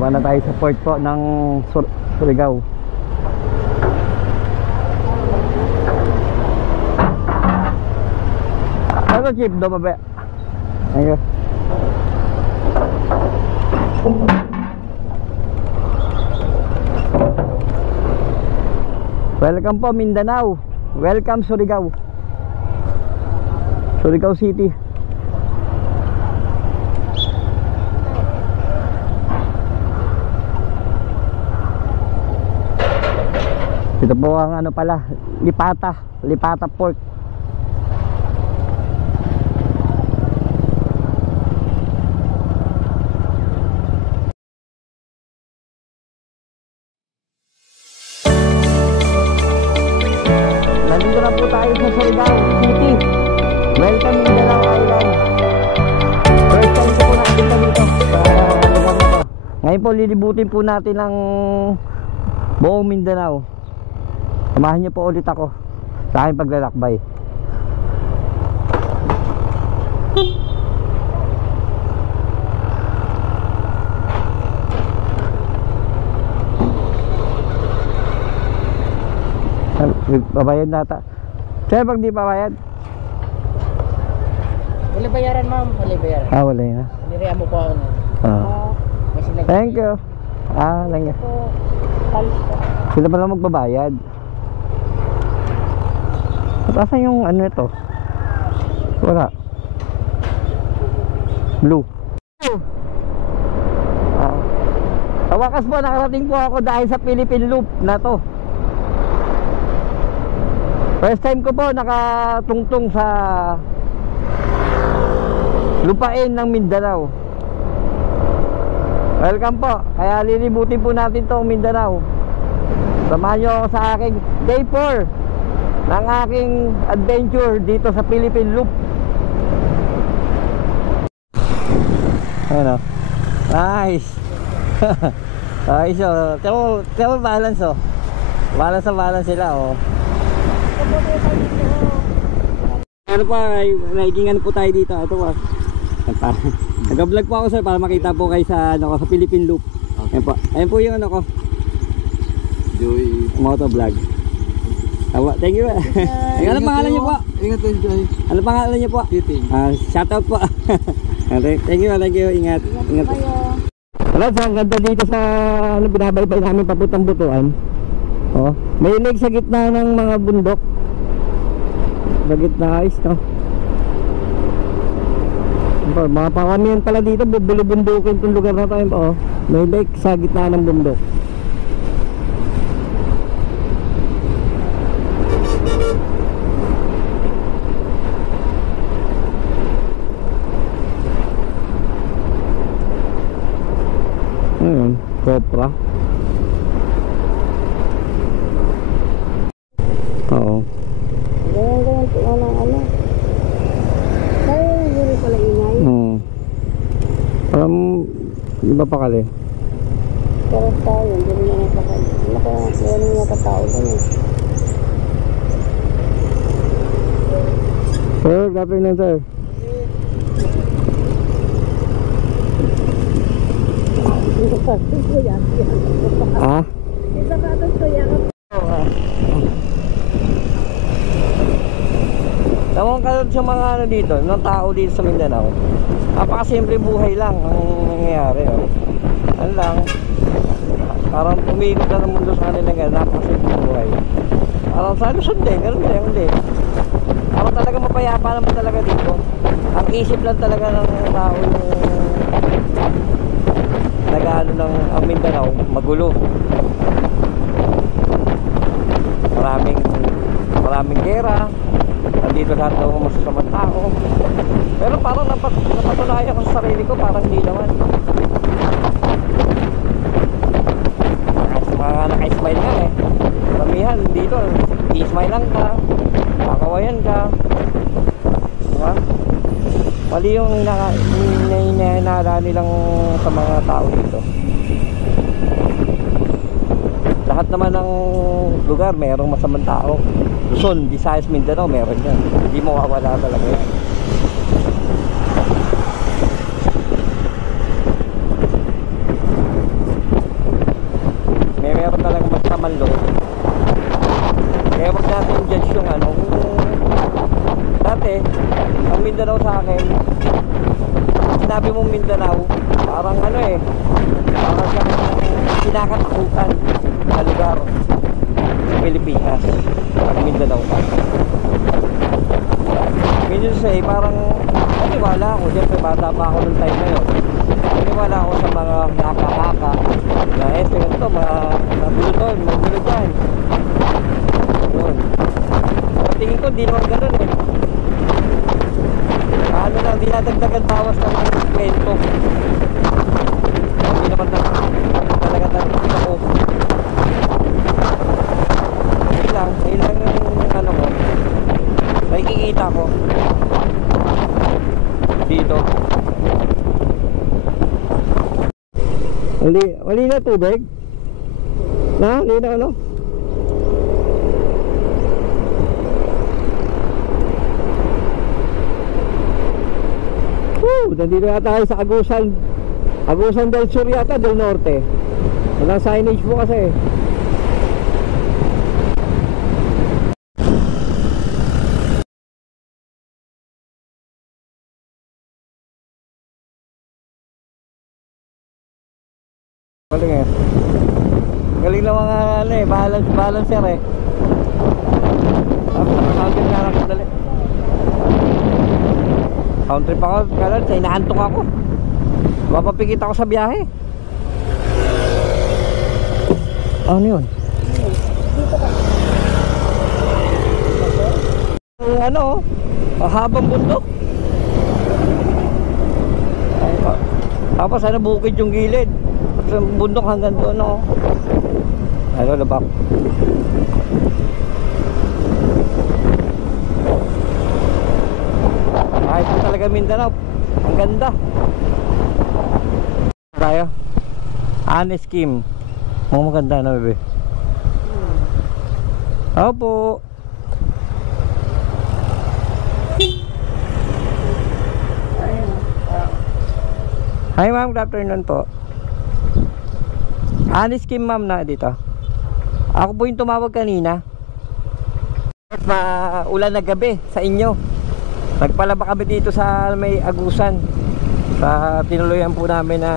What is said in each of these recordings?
Baba na tayo sa port po ng Surigao. Ano chip do mabe? Ayo. Welcome po Mindanao. Welcome Surigao. Surigao City. Ito po ang ano pala, Lipata Port. Nandito na po tayo sa Surigao City. Welcome Mindanao Island. First time ko po nakakita dito sa lugar na to. Ngayon po lilibutin po natin ang buong Mindanao. Samahan niyo po ulit ako sa aking paglalakbay. Babayad nata. Sir, pag di pabayad? Wala bayaran ma'am, wala bayaran. Wala yun. Niriyan mo po ako na. Thank you. Lang yan. Sila pala magbabayad. Asan yung ano ito? Wala. Blue. Sa wakas po nakarating po ako dahil sa Philippine Loop na to. First time ko po nakatungtong sa lupain ng Mindanao. Welcome po. Kaya lilibutin po natin tong Mindanao. Samahan nyo ako sa aking day 4 ng aking adventure dito sa Philippine Loop. Ano? Nice. Nice oh. Temo balance oh. Balance sila oh. Ano pa, naikingan po tayo dito. Ito po. Nag-vlog po ako sir para makita po kayo sa ano ko sa Philippine Loop. Okay. Ayun po yung ano ko. Joy Motovlog. Thank you. Ano pangalan niyo po? Ingat po Joy. Ano pangalan niyo po? Shout out po. Thank you. Ingat. Ingat po. Wala, ang ganda dito sa ano binabaybay namin papuntang Butuan. Oh, may lake sa gitna ng mga bundok. Sa gitna ayos no. Mga pangamihan pala dito, bubundukin itong lugar na tayo. Oh, may lake sa gitna ng bundok. Ayun, Copra. Oo. Ganyan po ano. Ay, hindi pala ingay. Iba pa kali. Pero tayo, hindi rin naman pakali. Meron nga katao ganyan. Sir, gapin na sir. Tawang ka sa mga ano dito, ng tao dito sa Mindanao. Napakasimple buhay lang ang nangyayari. Oh. Ano lang, parang pumikot na ng mundo sa kanila nga, napakasimple buhay. Parang sa Luzon din, gano'n din. Parang talaga mapayapa naman talaga dito. Ang isip lang talaga ng tao yung nag-ano ng ang Mindanao, magulo. Maraming gera. Nandito lahat ng mga masasamang tao. Pero parang napatunayan ko sa sarili ko, parang hindi naman. Mga naka-smile nga eh. Maramihan dito, i-smile lang ka, kakawayan ka. Diba? Mali yung hinahinala nilang sa mga tao dito. Lahat naman ng lugar mayroong masamang tao. Luzon, Visayas, Mindanao, meron yan. Hindi mawawala talaga yan. kasi, ang Mindanao sa akin, sinabi mong Mindanao, parang ano eh, parang siyang kinakatakutan na lugar sa Pilipinas. Ang Mindanao pa. Meaning to say, parang naniwala ako, siyempre bata pa ako nung time na yun. Naniwala ako sa mga haka-haka na ganito, mga gulo doon, mga gulo dyan. Yun. Pero tingin ko, di naman ganun eh. Ano lang, di nadagdagan bawas ng kwento. Hindi naman talaga ako. Ilang yung ano ko, nakikita ko dito. Mali na tubig? Mali na ano? Nandito na tayo sa Agusan del Sur yata, del Norte. Walang signage po kasi. Galing eh. Galing na mga ano eh, balancer eh. Counter nga lang kadali. Counter pa ako, kalan, sa inaantok ako. Mapapikit ako sa biyahe. Ano yun? Ang ano, mahabang bundok. Tapos ano, bukid yung gilid. Bundok hanggang doon, no? Ano, labak. Ay, ito talaga Mindanao. Ang ganda. Tayo. Honest Kim. Mukhang maganda na, bebe. Opo. Hi ma'am, good afternoon po. Honest Kim ma'am na dito. Ako po yung tumawag kanina. Ulan na gabi sa inyo. Nagpalaba kami dito sa may Agusan. Sa tinuluyan po namin na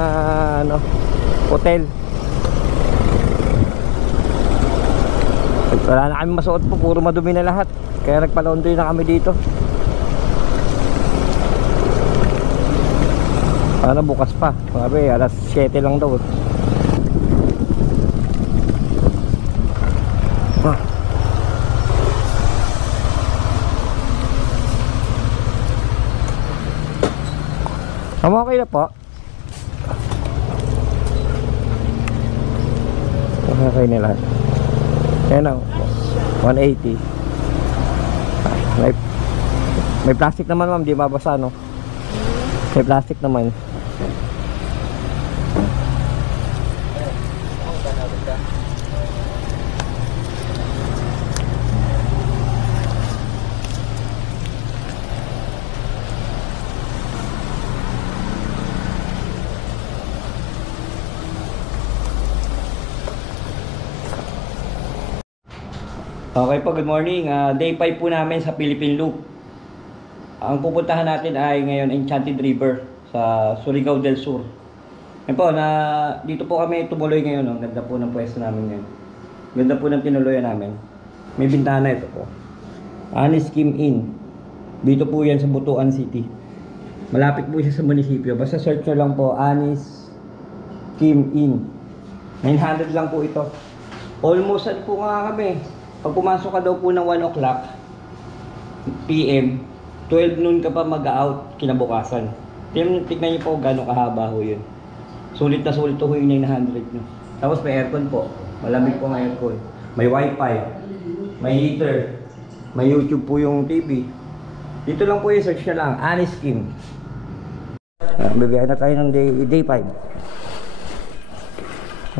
ano, hotel. Wala na kami masuot po, puro madumi na lahat. Kaya nagpa-laundry na kami dito. Ano, bukas pa. Sabi, alas 7 lang daw. Okay na po. Okay na lahat. Ayan o, 180. May plastic naman ma'am, di mabasa no? May plastic naman. Okay po, good morning. Day 5 po namin sa Philippine Loop. Ang pupuntahan natin ay ngayon Enchanted River sa Surigao del Sur. Yan po, dito po kami tumuloy ngayon. Ang ganda po ng pwesto namin ngayon. Ganda po ng tinuloyan namin. May bintana ito po. Honest Kim Inn. Dito po yan sa Butuan City. Malapit po siya sa munisipyo. Basta search nyo lang po, Honest Kim Inn. 900 lang po ito. Almost at po nga kami. Pag pumasok ka daw po ng 1 o'clock PM, 12 noon ka pa mag-out kinabukasan. Tignan niyo po gano'ng kahaba ho yun. Sulit na sulit ho yung 900 nyo. Tapos may aircon po. Malamig po ang aircon. May wifi. May heater. May YouTube po yung TV. Dito lang po yung search na lang. Honest Kim. Bibigyan na tayo ng day 5.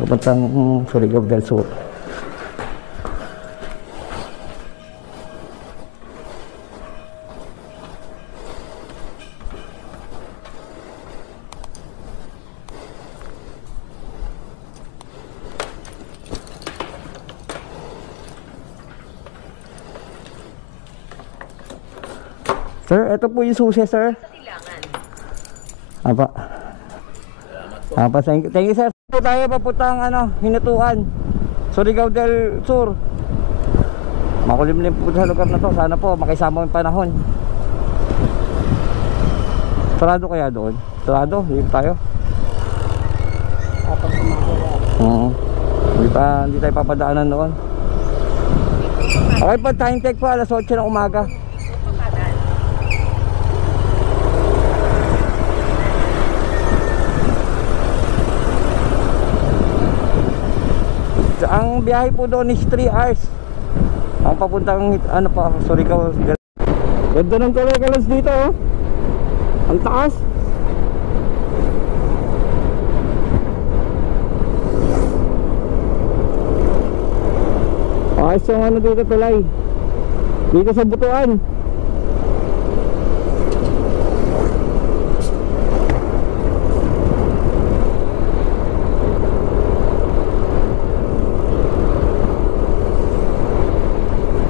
Pupuntang Surigao del Sur. Sir, ito po yung susi, sir. Apa. Apa, thank you, sir. Po tayo papuntang Hinatuan. Surigao del Sur. Makulimlim po sa lugar na to. Sana po makisama yung panahon. Sarado kaya doon? Sarado, hindi tayo. Kapag kumagawa. Oo. Hindi tayo papadaanan doon. Okay po, time check po, alas 8 ng umaga. Ang biyahe po doon is 3 hours. Ang papuntang Surigao. Ganda ng kalagalas dito, oh. Ang taas. Ayos yung dito tulay. Dito sa Butuan.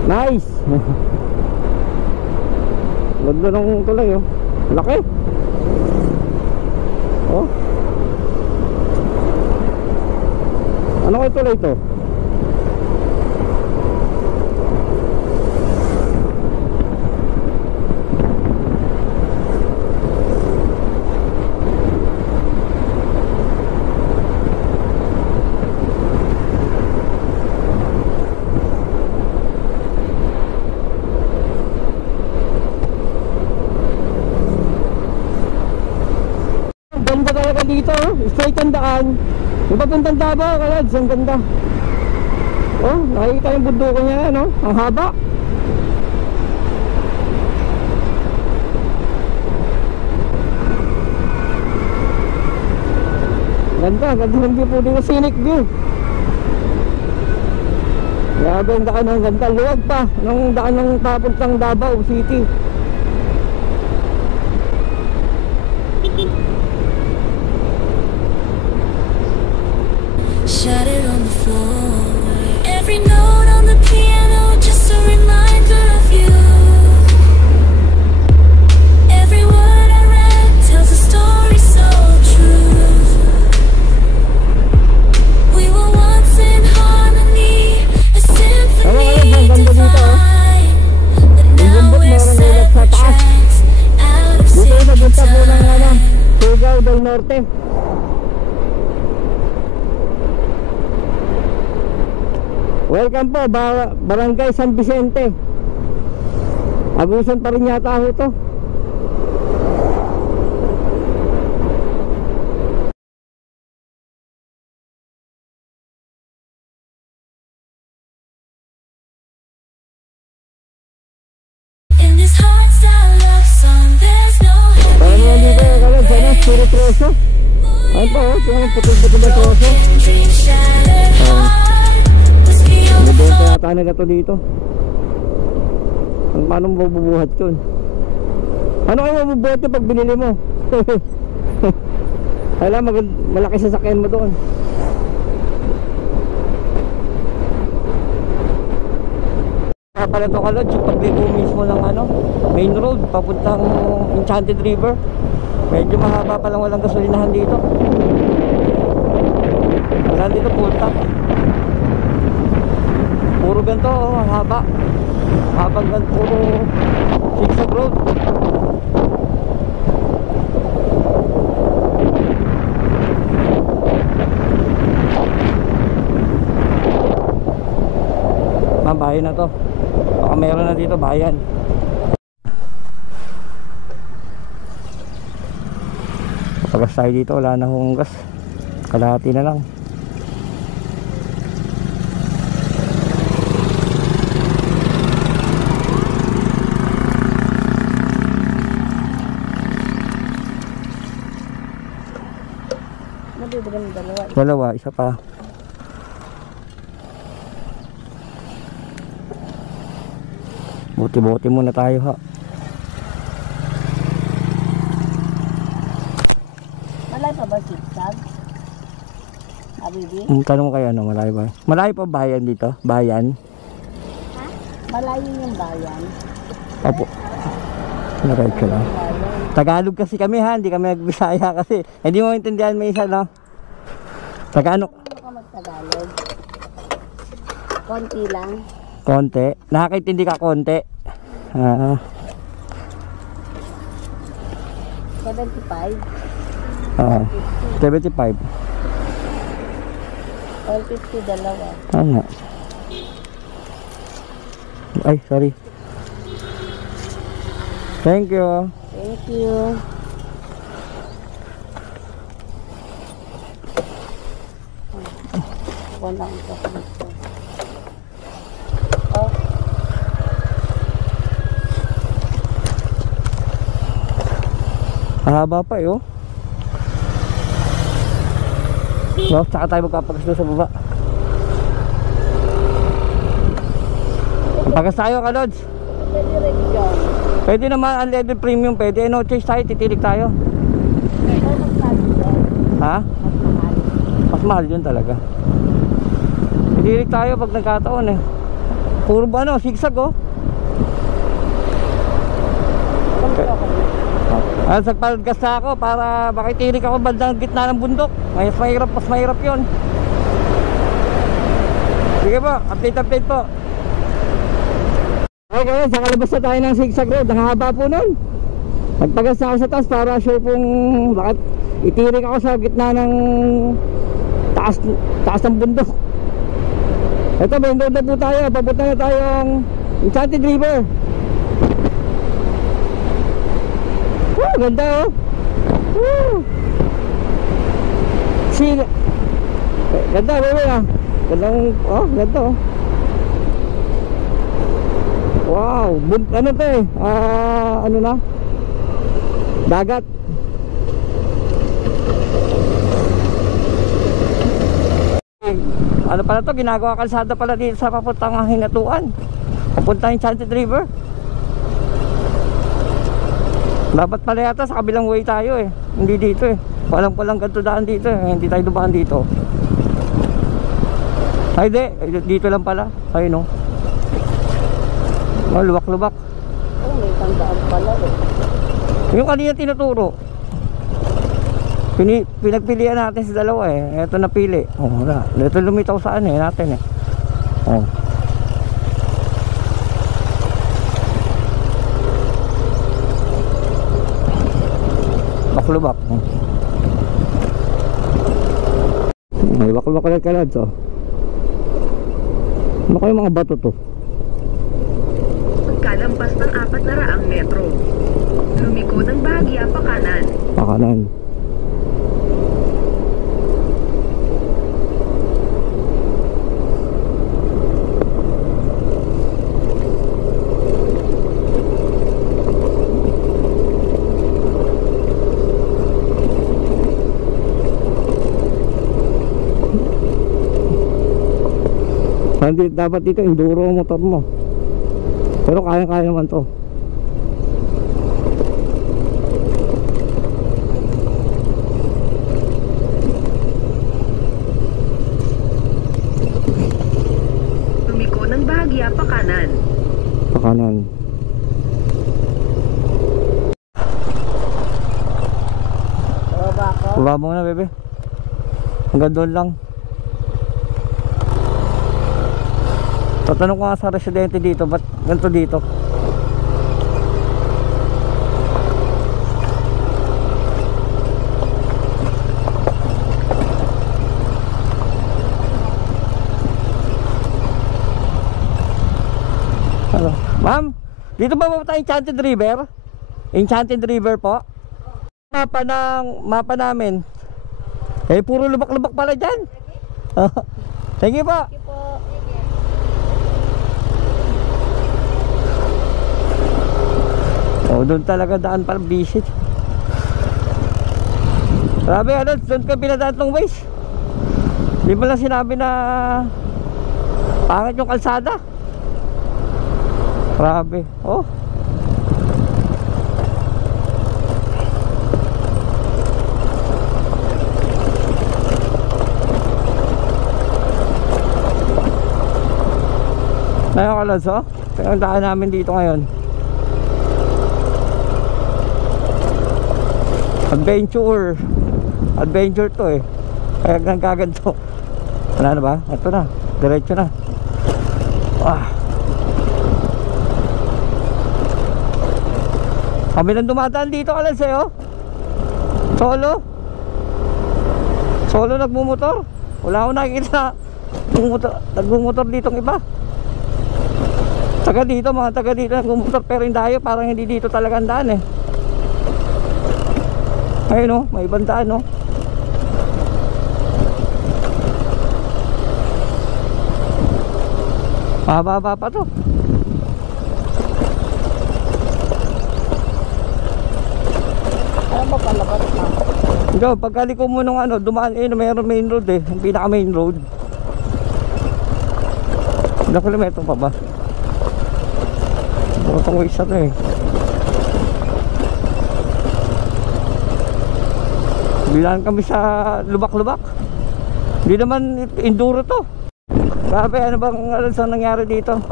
Nice. Ganda ng tulay, oh. Laki. Oh. Ano kayo tulay ito? Ganda talaga dito, oh. Straight ang daan. Yung papuntang Davao, kalads, ang ganda. Oh, nakikita yung bundukan niya, no? Ang haba. Ganda ng view po dito, scenic view. Grabe ang daan, ang ganda. Luwag pa ng daan ng papuntang Davao City. Shattered on the floor. Every note on the piano, just a reminder of you. Every word I read tells a story so true. We were once in harmony, a symphony divine. But now we're separate tracks, out of sync in time. Surigao del Norte. Welcome po, Barangay San Vicente. Agusan pa rin yata ako ito. In this hardstyle love song, there's no Parang happy mga dito, kalag, sana, ending. puro troso. Ayun po, yung putul-putul na troso. Dream shattered heart was beyond the Doon thought. kaya tayo to dito. Paano mo mabubuhat yun? Ano kayo mabubuhat yun pag binili mo? Alam, malaki sasakyan mo doon. Pala to kalod, yung pagliko mismo ng main road papuntang Enchanted River. Medyo mahaba pa lang, walang gasolinahan dito. Wala dito, full tank. Puro ganito, oh, ang haba. Habang ganito, puro zigzag road. Bayan na to. Baka meron na dito bayan. Pagas tayo dito, wala na hong gas. Kalahati na lang. Nabibigyan mo dalawa. Dalawa, isa pa. Buti-buti muna tayo ha. Malay pa ba zigzag? Habibi? Tanong kayo malayo ba? Malayo pa bayan dito? Bayan? Ha? Malayo yung bayan. Opo. Diretso lang. Tagalog kasi kami ha, hindi kami nagbisaya kasi. Hindi mo maintindihan may isa no? Tagalog. Ano ka magtagalog? Konti lang. Konti. Nakakaintindi ka konti. 75. 75. 150 dalawa. Tama. Ay, sorry. Thank you. Thank you. Walang ito. Oh, Mahaba pa eh, oh. So, saka tayo magkapagas sa baba. Pagas tayo ka, Lods. pwede rin dyan. Pwede naman unleaded premium, pwede. No choice tayo, titilik tayo. Pero magkano dyan? Ha? Mas mahal. Mas mahal yun talaga. Titilik tayo pag nagkataon eh. Puro ba ano, sigsag oh. Sagpalgas na ako para makitilik ako bandang gitna ng bundok. Mas mahirap yun. Sige po, update po. Okay, sa kalabas na tayo ng zigzag road. Ang haba po nun. Nagpagas na ako sa taas para sure pong bakit itirik ako sa gitna ng taas ng bundok. Ito, main road na po tayo. Papunta na tayong Enchanted River. Oh, ganda oh. Woo! Ganda, bebe ah. Gandang, oh, ganda oh. Wow, ano to eh? Ano na? Dagat. Ano pala to? Ginagawa kalsada pala dito sa papuntang Hinatuan. Papuntang Enchanted River. Dapat pala yata sa kabilang way tayo eh. Hindi dito eh. Walang ganito daan dito eh. Hindi tayo dumaan dito. Ay di, dito lang pala. Ayun oh. Oh, lubak-lubak. Oh, may tandaan pala eh. Yung kanina tinuturo. Pinagpilian natin sa dalawa eh. Ito napili. Oh, wala. Ito lumitaw saan eh natin eh. Oh. Lubak. May lubak ulit kalad so. Ano kayo mga bato to? Pagkalampas ng 400 metro, lumiko ng bahagya pakanan. Pakanan. Dapat dito enduro ang motor mo. Pero kaya naman to. Lumiko ng bahagya pakanan. Pakanan. Baba ko. Baba mo na bebe. Hanggang doon lang. Tatanong ko nga sa residente dito, ba't ganito dito? Hello. Ma'am, dito ba tayo Enchanted River? Enchanted River po? Mapa namin. Eh, puro lubak-lubak pala dyan. Thank you po. Oh, doon talaga daan para visit. Grabe ano, doon ka pinadaan tong ways. Di ba lang sinabi na pangit yung kalsada. Grabe. Oh. Ngayon ka Lods, oh. Ito yung daan namin dito ngayon. Adventure to eh. Kaya nagkaganto. Wala na ba? Ito na. Diretso na. Kami nang dumadaan dito, alas eh, oh. Solo nagmumotor. Wala akong nakikita nagmumotor ditong iba. Taga dito nagmumotor, pero yung dayo parang hindi dito talaga ang daan eh. Ayun, oh, may ibang daan, oh. Mababa pa to. Alam mo palabas na. Ikaw, pagkaliko mo nung ano, dumaan mayroon main road eh. Yung pinaka main road. Ilang kilometro pa ba? Botong ways na to eh. Bilaan kami sa lubak-lubak. Hindi naman enduro to. Grabe, ano bang saan nangyari dito?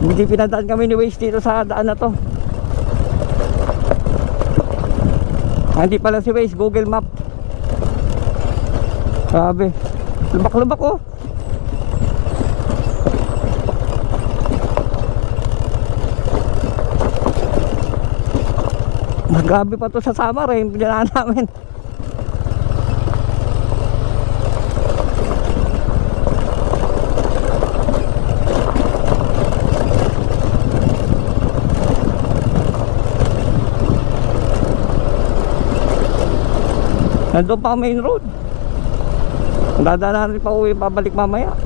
Hindi pinadaan kami ni Waze dito sa daan na to. Hindi pala si Waze, Google Map. Grabe, lubak-lubak oh. Grabe pa to sa Samar eh, yung pinanaan namin. Nandun pa main road. Dadaanan rin pa uwi, pabalik mamaya.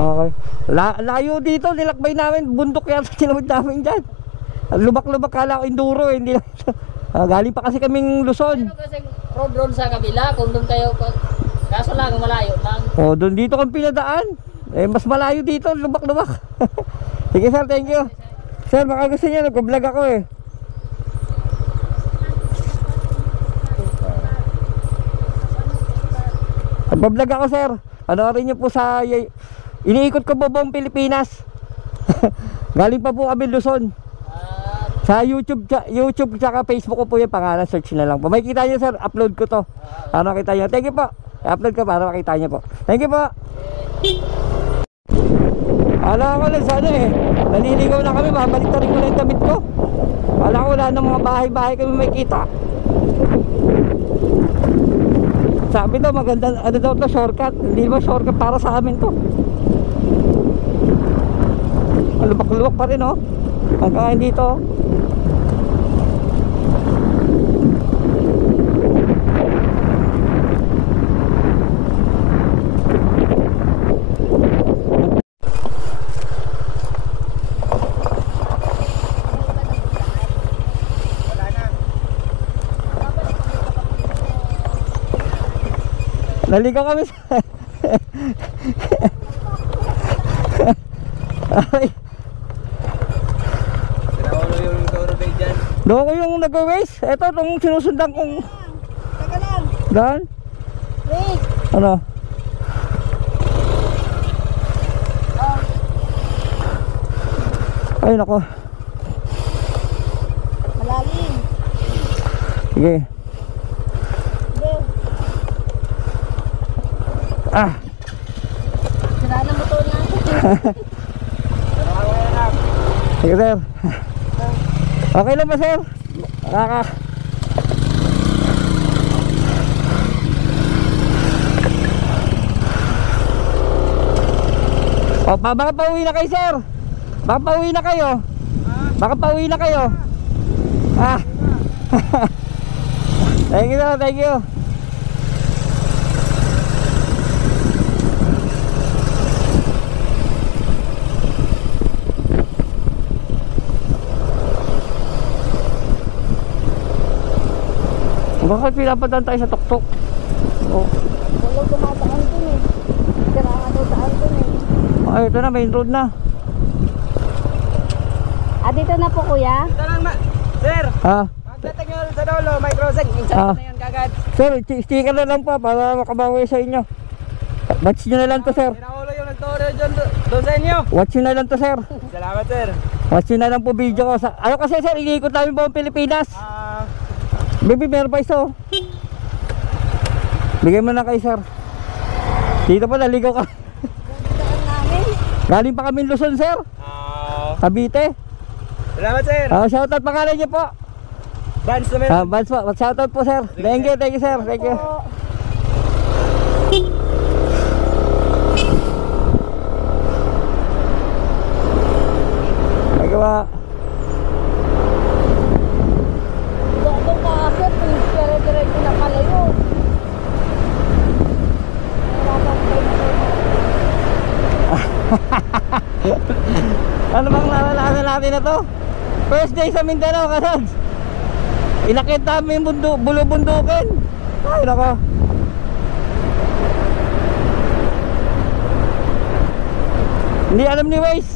Okay. Layo dito, nilakbay namin, bundok yata tinawid namin dyan. Lubak-lubak, kala ko enduro eh, hindi galing pa kasi kaming Luzon. Ano kasi road sa kabila, kung doon kayo, kaso lang malayo lang. Oh, doon dito kami pinadaan. Eh, mas malayo dito, lubak-lubak. Sige sir, thank you. Sir, baka gusto niyo, nag-vlog ako eh. Nag-vlog ako sir. Panoorin niyo po sa... Iniikot ko po buong Pilipinas. Galing pa po kami Luzon. Sa YouTube tsaka Facebook ko po yung pangalan, search na lang po. May kita nyo sir, upload ko to para makita nyo. Thank you po. I-upload ko para makita nyo po. Thank you po. Alam ko lang sana eh, naliligaw na kami, babalik na rin ko na yung damit ko. Alam ko wala ng mga bahay-bahay kami may kita. Sabi daw maganda, ano daw to, shortcut. Hindi ba shortcut para sa amin to? Lubak-lubak pa rin oh. Hanggang dito oh. Naligaw kami sa... Ay. Tinawalo yung Toro Bay dyan. Doon ko yung nag-waste. Ito itong sinusundan kong... Teka lang. Daan? Wait. Ano? Ay nako. Malalim. Sige. Go. Ah. Sira na motor na. Sige sir. Okay lang ba sir? Nakaka... O, baka pauwi na kayo sir. Baka pauwi na kayo. Baka pauwi na kayo. Ah. Thank you sir, thank you. Bakit pinapadaan tayo sa tuktok? Oh. Walang dumadaan dun eh. Kailangan daw daan dun eh. Ay, ito na, main road na. Ah, dito na po kuya? Ito lang sir, Ha? pagdating nyo sa dulo, may crossing. Insert Ah. na yan kagad. Sir, sticker na lang pa para makabawi sa inyo. Watch nyo na lang to, sir. Pinaulo yung nagturo dyan doon sa inyo. Watch nyo na lang to, sir. Salamat sir. Watch nyo na lang po video ko. Ano kasi, sir, iniikot namin po ang Pilipinas. Baby, meron pa isa, oh. Bigay mo na kay sir. Dito pa, naligaw ka. Daan namin. Galing pa kami Luzon, sir. Cavite. Salamat sir. Shoutout pangalan niyo po. Vans naman. Vans po. Shoutout po, sir. Thank you, sir. Thank you. Po. Magawa. Doon ka akit. Dire-diretso na palayo. Ano bang naranasan natin na to? First day sa Mindanao, kanads. Inakit namin yung bulubundukin. Ay, nako. Hindi alam ni Waze.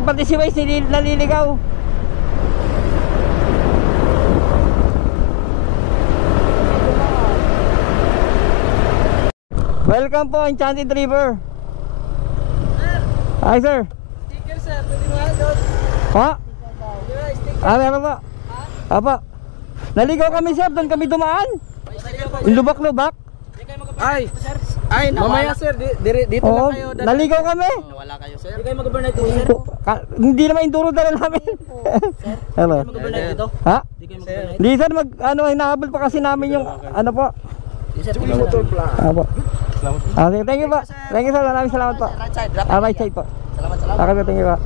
Pati si Waze naliligaw. Welcome po, Enchanted River. Hi, sir. Sticker sir, pwede mo nga doon. Ha? Sticker. Meron po. Apa. Naligaw kami, sir. Doon kami dumaan. Yung lubak-lubak. Ay, mamaya sir, dito Oo, lang kayo. naligaw kami. Wala kayo sir. Hindi kayo mag-overnight dito sir. Hindi naman yung duro dala namin. Hello. Mag-overnight dito. Ha? Hindi kayo mag-overnight. Hindi, sir. Hinahabol pa kasi namin yung ano po. Apo. Okay, thank you po. Thank you, sir. Maraming salamat po. Right side, drop. Right side po. Salamat. Okay po, thank you po.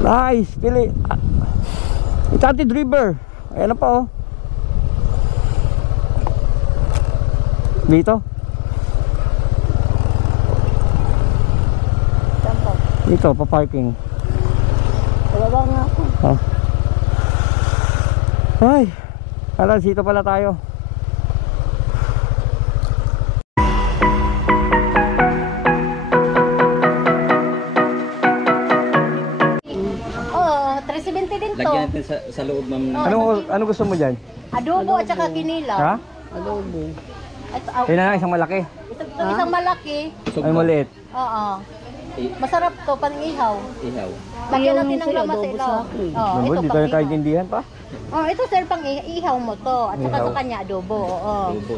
Nice, pili. Enchanted River. Ayan na po, oh. Dito. Saan po? Dito, pa parking. Bababa nga ako. Oh. Ay, alas, dito pala tayo. Oh, 370 din to. Lagyan natin sa loob ma'am. Ano gusto mo dyan? Adobo at saka kinilaw. Ha? Adobo. Ito, Yun na lang, isang malaki. isang malaki. Ay, maliit. Oo. Masarap to, pang-ihaw. Ihaw. Lagyan natin ng lamas sa ilaw. Oo, Ano, ito dito na pang-ihaw. kaintindihan pa. Oh, ito sir, pang-ihaw mo to. At saka Ihaw. sa kanya, adobo. Oo. Tubo.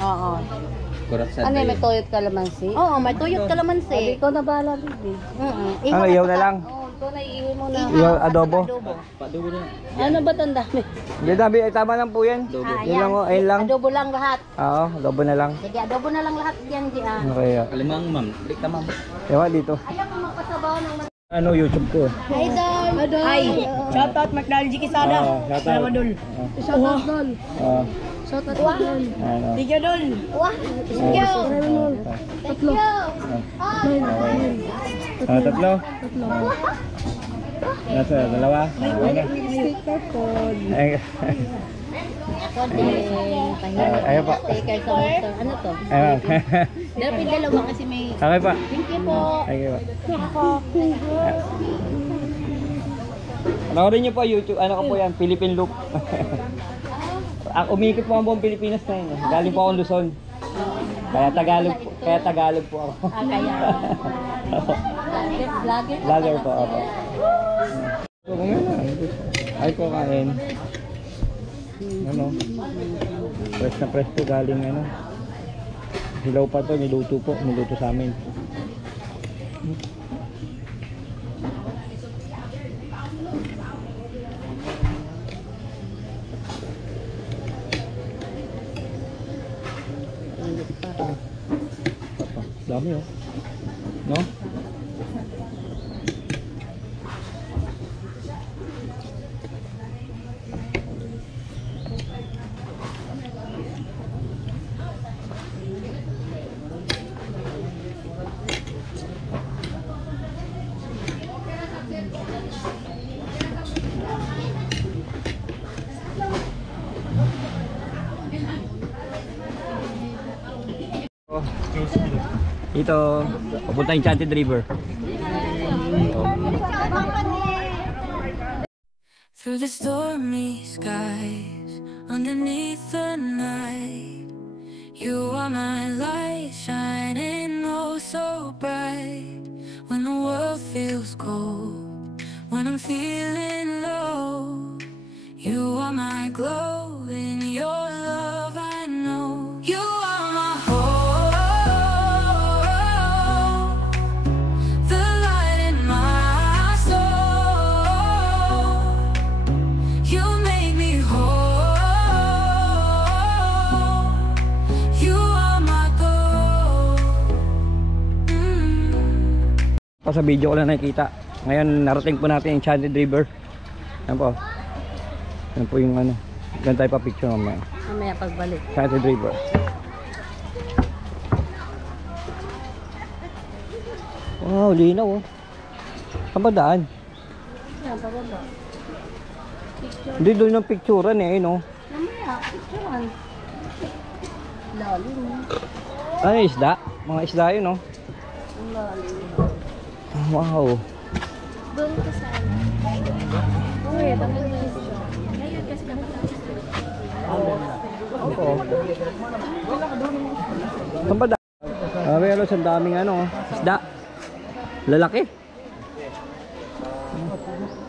Oo. Kurat sa Ano, may tuyot kalamansi? Oo, may tuyot kalamansi. Hindi ko na bala, baby. Ano, ihaw na lang? Oo, ito na ihaw mo na. Ihaw, adobo? Padugo na. Ano ba ang dami? Hindi, dami, tama lang po yan. Yun lang, oh, ayun lang. Adobo lang lahat. Oo, adobo na lang. Sige, adobo na lang lahat yan, Gian. Okay, Kalimang ma'am. Balik ma'am. ewa dito. Ayaw mo magpasabaw ng Ano, YouTube ko. Hi, Dol! Hi! Shout out McDonald's Kisada. Shoutout. Shoutout, Dol! Shoutout. Wow! Ano. Thank you, Dol. Wow! Thank you! Thank you! Tatlo? Nasa, dalawa? Ano? Ay, Ako din. ayaw pa. Sticker sa motor. Ano to? Ayaw. Dapat dalawa kasi may... Okay pa. Thank you po! Okay pa. Ako. Panoorin niyo po YouTube, ano ko po yan, Philippine Loop. Umikot po ang buong Pilipinas na yun. Galing po akong Luzon. Kaya Tagalog po ako. Kaya... Vlogger? Vlogger po ako. So, kung yun, ay ko kain. Ano? Fresh na fresh po galing ano. Hilaw pa to, niluto po, niluto sa amin. Dami oh. No? Dito, papunta Enchanted River. Through the stormy skies, underneath the night, you are my light, shining oh so bright. When the world feels cold, when I'm feeling low, you are my glow, in your love I know. You are my hope, the light in my soul. You make me whole. You are my goal. Sa video ko lang nakikita. Ngayon narating po natin yung Enchanted River. Yan po. Yan po yung ano. Ganun tayo pa picture mamaya. Mamaya pagbalik. Enchanted River. Wow, linaw oh. Saan ba daan? Yan, pababa. Picture. Hindi doon yung picturean eh, no? Mamaya, picturean. Lalim. Ano yung isda? Mga isda yun, no? Ang lalim. Wow. Doon ka sa ano? Uy, tanggal na yung siya. Ngayon kasi kami Opo. Saan ba daan? Pero sa daming ano, isda. Lalaki.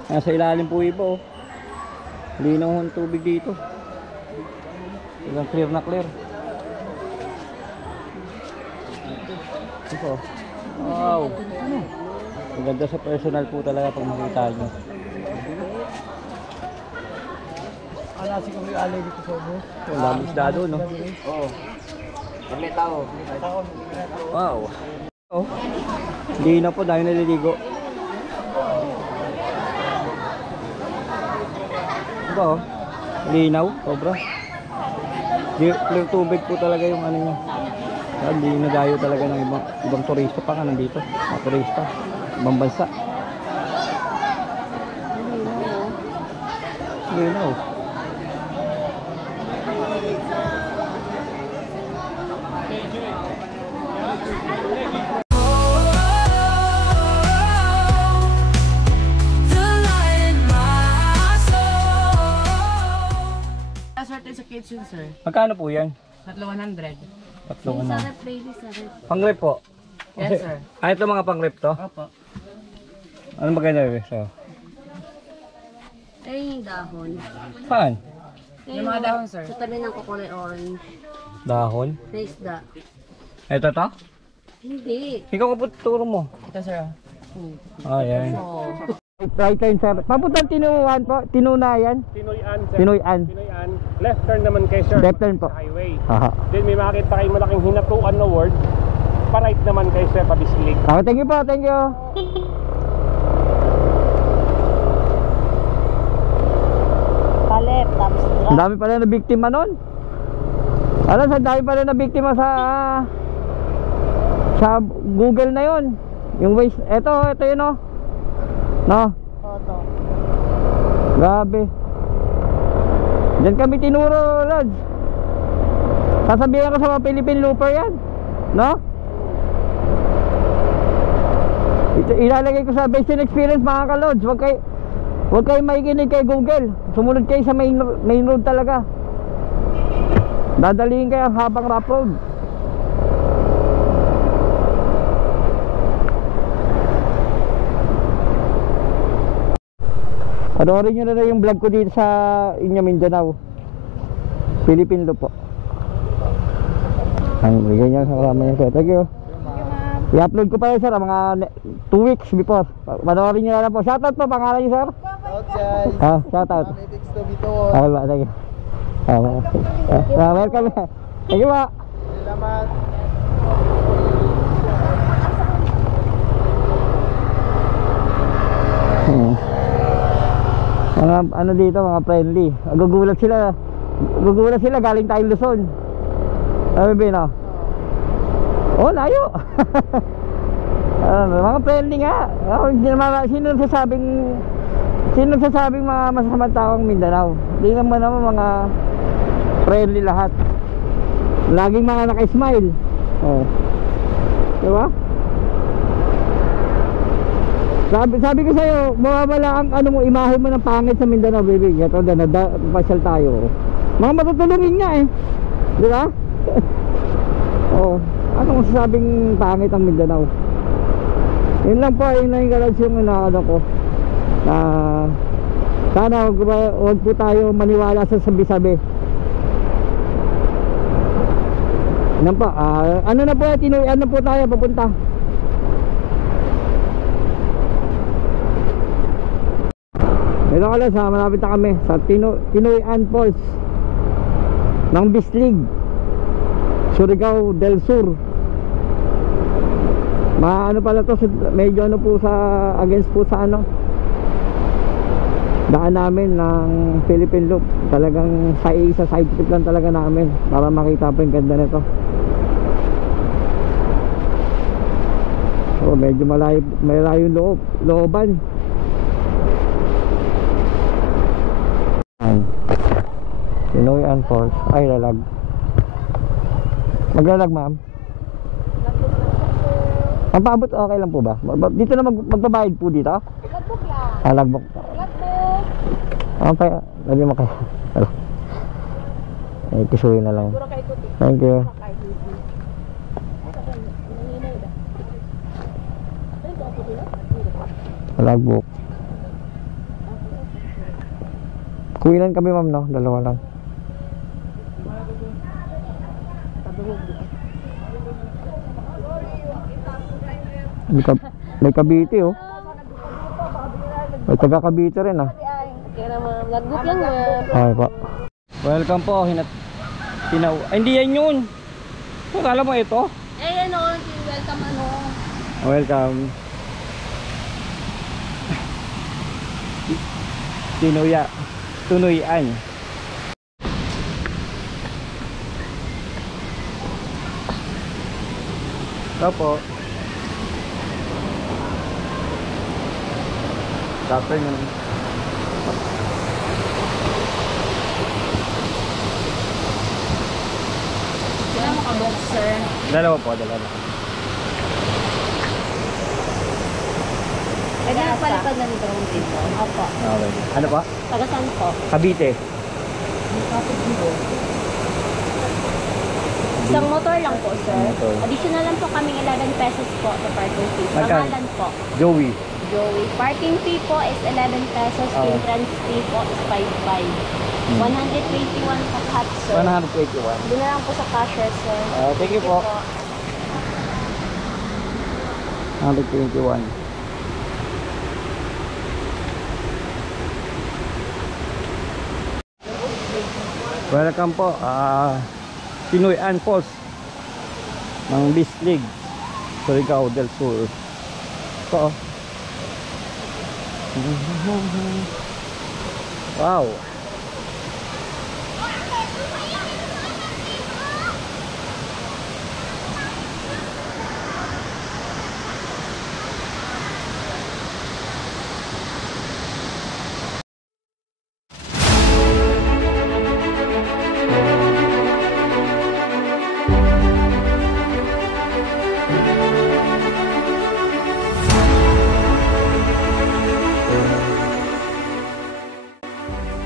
Nasa ilalim po ipo. Linaw ang tubig dito. Ilang clear na clear. Ito. Wow. Ang ganda sa personal po talaga pag makita nyo. Alasi kami alay dito sa ubo. Ang dami isda doon, no? Oo. May tao. Wow. Oh. Hindi na po dahil naliligo. Diba oh? Linaw, sobra. Clear tubig po talaga yung ano niya. Hindi nadayo talaga ng ibang turista pa nga nandito. Mga turista, ibang bansa. Linaw. Assorted sa kitchen, sir. Magkano po yan? Tatlo 100. Tatlong Sa ano. rep, lady, sa rep. Pangrep po. Yes, sir. Ito mga pangrep to? Opo. Ano maganda yun? So, Ayun yung dahon. saan? Yung mga dahon, sir. Sa tabi ng kukulay orange. Dahon? Na isda. Ito to? Hindi. Ikaw ko po turo mo. Ito, sir. Ah, yan. Oo. Right turn sir. Papuntang Tinuan po. Tinunayan. Tinoy-an, sir. Tinoy-an. Tinoy-an. Left turn naman kayo, sir. Left turn po. Sa highway. Haha. Then may makakita kayong malaking hinatuan na word. Pa-right naman kayo, sir, pabislig. Okay, thank you po. Thank you. Palet, tapos Ang dami pala na biktima nun. Alam, sa dami pala na biktima sa Google na yon. Yung Waze. Ito yun oh. No? photo. Grabe. Diyan kami tinuro, Lods. Sasabihin ko sa mga Philippine Looper yan. No? Ilalagay ko sa best in experience mga ka-Lods. Huwag kayo makikinig kay Google. Sumunod kayo sa main road talaga. Dadalihin kayo habang rough road. Panoorin nyo na rin yung vlog ko dito sa Inya Mindanao, Philippine Loop po. Ang bigay niya sa karama niya sir. Thank you. I-upload ko pa yun sir mga 2 weeks before. Panoorin nyo na lang po. Shoutout po, pangalan niyo sir? Shoutout, guys. Shoutout. Analytics to Bito. Okay ba, thank you. Welcome. Thank you ba. Salamat. Mga ano dito, mga friendly. Gugulat sila galing tayong Luzon. Sabi ba no? Oh, layo. Mga friendly nga. Sino nagsasabing mga masasamang tao ang Mindanao? Hindi naman mga friendly lahat. Laging mga naka-smile. Oh. Diba? Sabi ko sa'yo, mawawala ang ano mo, imahe mo ng pangit sa Mindanao, baby. Ito na, pasyal tayo. Mga matutulungin nga eh. Diba? Oo. Anong masasabing pangit ang Mindanao? Yun lang po, yun lang yung garage yung ano ko. Na sana huwag po tayo maniwala sa sabi-sabi. Yan po, ano na po, tinuyan na po tayo papunta. Ito ka lang, malapit na kami sa Tinuyan Falls ng Bislig, Surigao del Sur. Ano pala to, medyo ano po sa against po sa ano daan namin ng Philippine Loop. Talagang sa side trip lang talaga namin para makita po yung ganda nito. So medyo malayo yung looban. Tinuyan Falls. Ay, lalag. Maglalag, ma'am. Ang paabot, okay lang po ba? Dito na magbabayad po dito? Lagbok lang. Lagbok. Lagbok. Okay, labi mo kayo. Ay, kisuyo na lang. Thank you. Lagbok. Kuilan kami, ma'am, no? Dalawa lang. May Cavite, oh. May taga Cavite rin, ah. Kaya naman, lagbok lang ma'am. Okay po. Welcome po. Ay, hindi yan yun. Akala mo ito? Eh, ano, welcome ano. Welcome. Tinuyan. Opo. Tapos yun. Kaya makabox, sir. Dalawa po, dalawa. Pwede na palipad na nito ang dito. Opo. Okay. Ano pa? Taga saan po? Cavite. Isang motor lang po, sir. Motor. Additional lang po kaming 11 pesos po sa parking fee. Magkano? Pangalan po, Joey. Joey. Parking fee po is 11 pesos. Oh. Entrance fee po is 5.5. 121 po cut, sir. 121. Doon na lang po sa cashier, sir. Thank you po. 121. Welcome po. Tinuyan Falls ng Bislig, Surigao del Sur. Ito. Wow.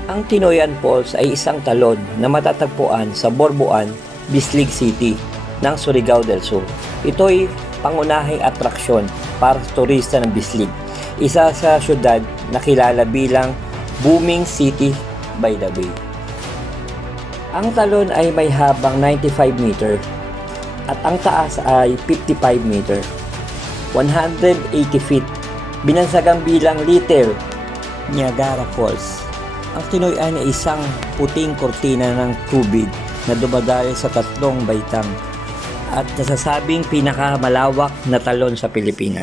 Ang Tinuyan Falls ay isang talon na matatagpuan sa Borboan, Bislig City ng Surigao del Sur. Ito ay pangunahing atraksyon para sa turista ng Bislig. Isa sa syudad na kilala bilang booming city by the bay. Ang talon ay may habang 95 meter at ang taas ay 55 meter. 180 feet. Binansagang bilang Little Niagara Falls. Ang Tinuyan ay isang puting kortina ng tubig na dumadayo sa 3 baitang at nasasabing pinakamalawak na talon sa Pilipinas.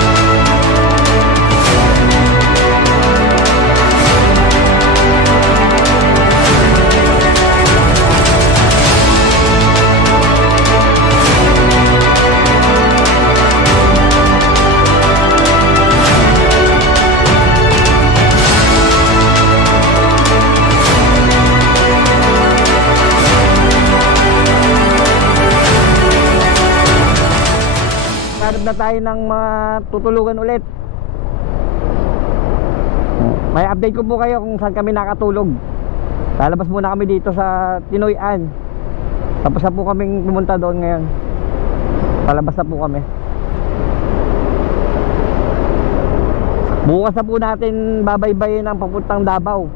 na tayo ng mga tutulungan ulit. May update ko po kayo kung saan kami nakatulog. Lalabas muna kami dito sa Tinoyan. Tapos na po kaming pumunta doon ngayon. Palabas na po kami. Bukas na po natin babaybayin ang papuntang Davao.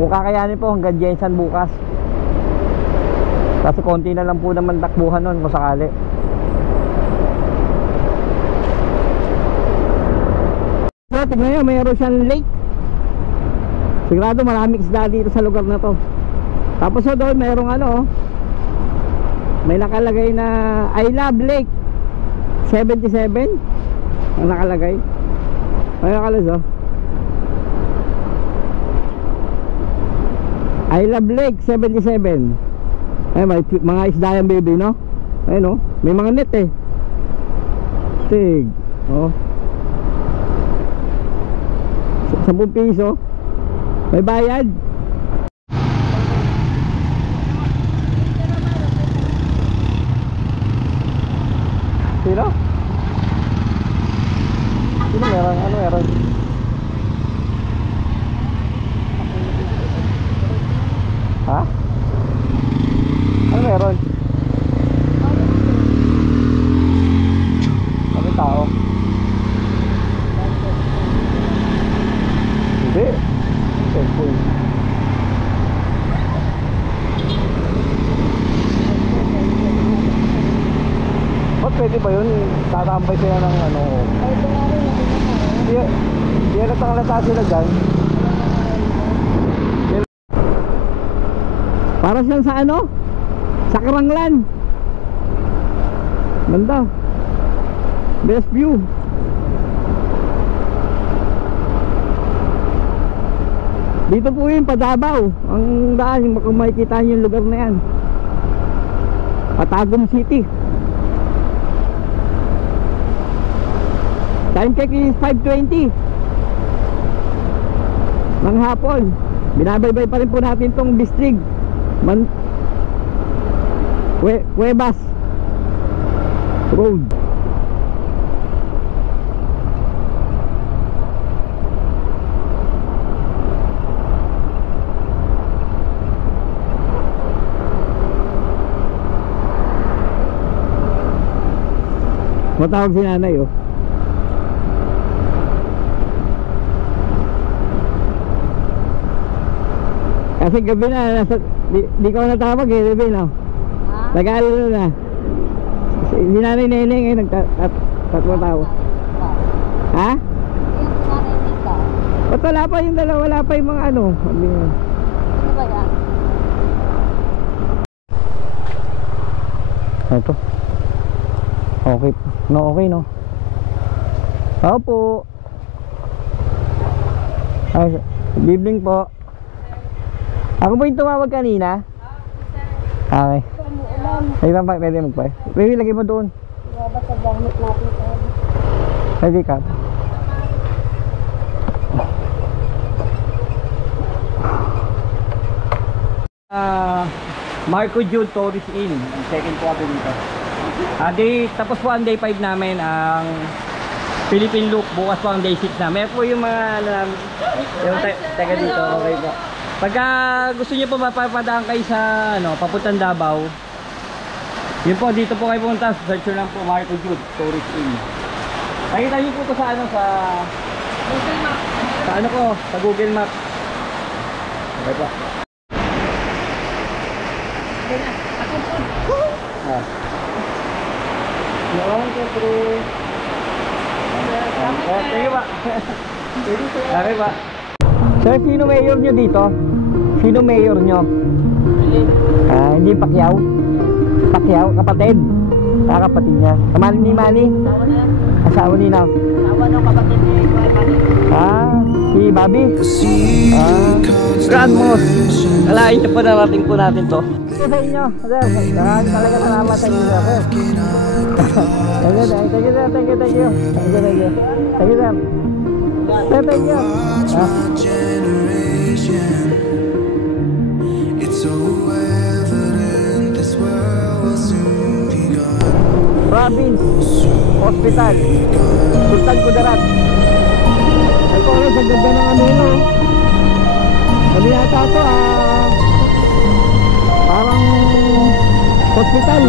Kung kakayanin po hanggang Jensan bukas. Kasi konti na lang po naman takbuhan nun kung sakali. So, tignan nyo, mayroon siyang lake. Sigurado maraming isda dito sa lugar na to. Tapos so doon mayroong ano, may nakalagay na I love lake 77 ang nakalagay. May nakalagay oh, I love lake 77. Ay, may mga isda yung baby, no? Ayun, no? May mga net eh. Tig. Oh. 10 piso. May bayad. Sino? Sino meron? Ano meron? Ha? Ano meron? Kami tao. Hindi. Cellphone. Ba't pwede ba yun? Tatambay sila ng ano? Hindi natalata sila dyan. Para siyang sa ano? Sa Karanglan. Ganda. Best view. Dito po yung Padabaw. Ang daan, kung makikita nyo yung lugar na yan. Patagum City. Time check is 5:20 ng hapon. Binabaybay pa rin po natin tong Bislig Cuevas Road. Matawag si nanay oh. Kasi gabi na, di ko natawag eh, gabi no? Nag-aalala na. Si nanay Neneng eh, nagtatawag. Ha? Ba't wala pa yung dalawa, wala pa yung mga ano? Ano ba yan? Ito. Okay. No, okay no? Opo. Ay, good evening po. Ako po yung tumawag kanina. Okay. Ay, pwede magpay. Pwede lagay mo doon. Pwede ka. Marco Jude Tourist Inn. Second po ako dito. Tapos po ang day 5 namin ang Philippine Loop. Bukas po ang day 6 na. May po yung mga yung taga dito. Okay po. Pagka gusto niyo po mapapadaan kayo sa ano, papuntang Davao, yun po, dito po kayo pumunta. Search nyo lang po Marco Jude Tourist Inn. Nakita niyo po ito sa ano, sa Google Map. Sa ano ko, sa Google Map. Okay po. Thank you ba? Okay ba? Sir, sino mayor nyo dito? Sino mayor nyo? Hindi Pacquiao? Pacquiao, kapatid? Kapatid niya. Kamali ni Manny? Asawa ni na? Asawa ng kapatid ni Manny. Si Bobby? Grand Moss. Alain niyo po, narating po natin to. Ito sa inyo. Maraming talaga salamat sa inyo. Thank you, sir. Thank you, sir. Thank you, thank you. Thank you, thank you. Thank you, sir. Sir, thank you. Brad, Province Hospital, Sultan Kudarat. Ito ulit, ang ganda ng ano yun, ano yata ito, parang hospital.